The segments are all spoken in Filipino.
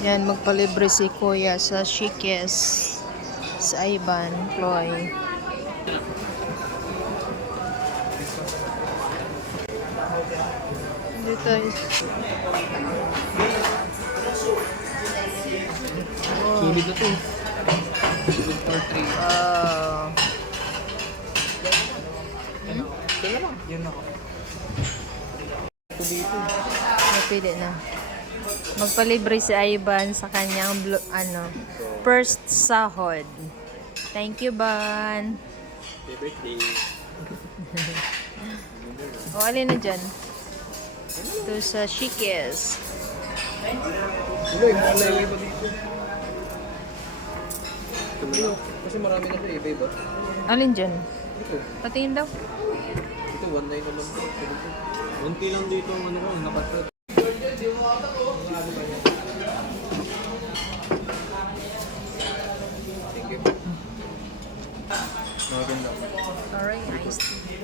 Yan, magpalibre si Kuya sa Shikes. Sa Ivan, Chloe. Dito is... Oh. Sulit na to. Sulit for 3. Dala lang. Yan ako. Ito dito. Napili na. Magpalibre si Ivan sa kanyang first sahod. Thank you, Ban. Happy birthday. O, alin na dyan? Ito sa Shikes. Wala, yung mga layo iba dito. Ito, kasi marami na siya iba-iba. Alin dyan? Ito. Patingin daw. Ito, 1.9 naman to. Unti lang dito, ano ko, nakatrap. Thank you. Maganda. Alright, iced tea.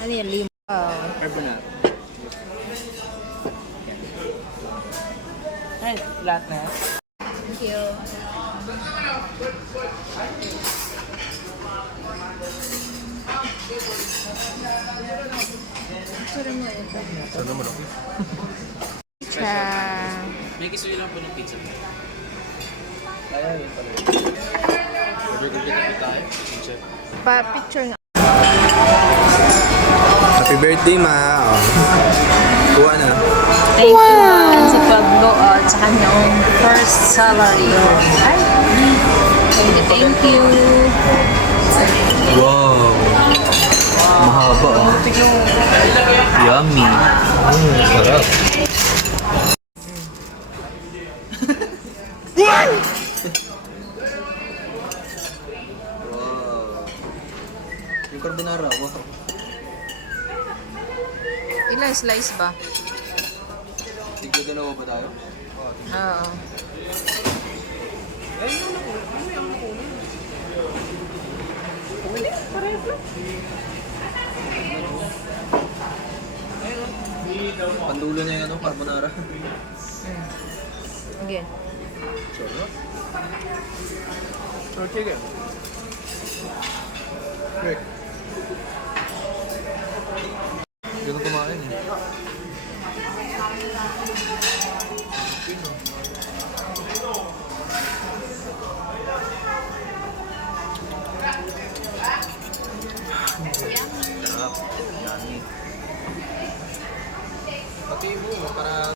Ano yan? Lima. Carbonara. Ay, lahat na yan? Thank you. Sorry mo ito. Sana mo lang. Cha. May gusto nyo lang po ng pizza. Kaya yun pala. Pwede ko dito tayo. Check. Pa-picture nga. Happy birthday, ma. Oh. Kuha na. Thank you sa pag-blowout sa kanyang first salary. Ay, thank you. Wow. Mahaba, oh. Yummy. Sarap. Wow. Yung carbonara, wow. Ilang slice ba? Tignan dalawa ba tayo? Oo. Ay, ano ko? Ano yung ako? Pareho lang. Pandulo na yung ano, carbonara. Okay. Sarap. Short chicken. Rick. Ganun kumain eh. Sarap. Yummy. Pati mo, para...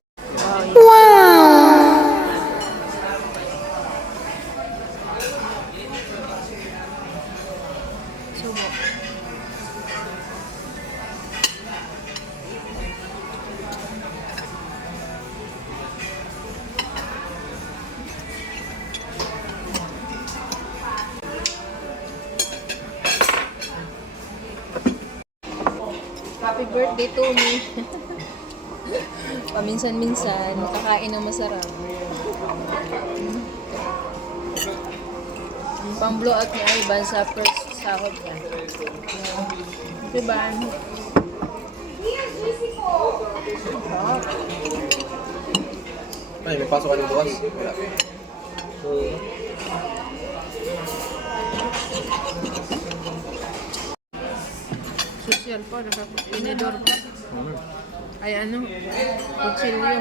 Subo. Happy birthday to me. Paminsan-minsan, kakain ng masarap. Pang-blow out ni Ivan sa first sahod niya. Diba? Ay, may pasok ka ng bukas. Wala. So, Social pa, tinidor pa. Ay ano, kutsilyo.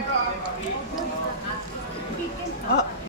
ah!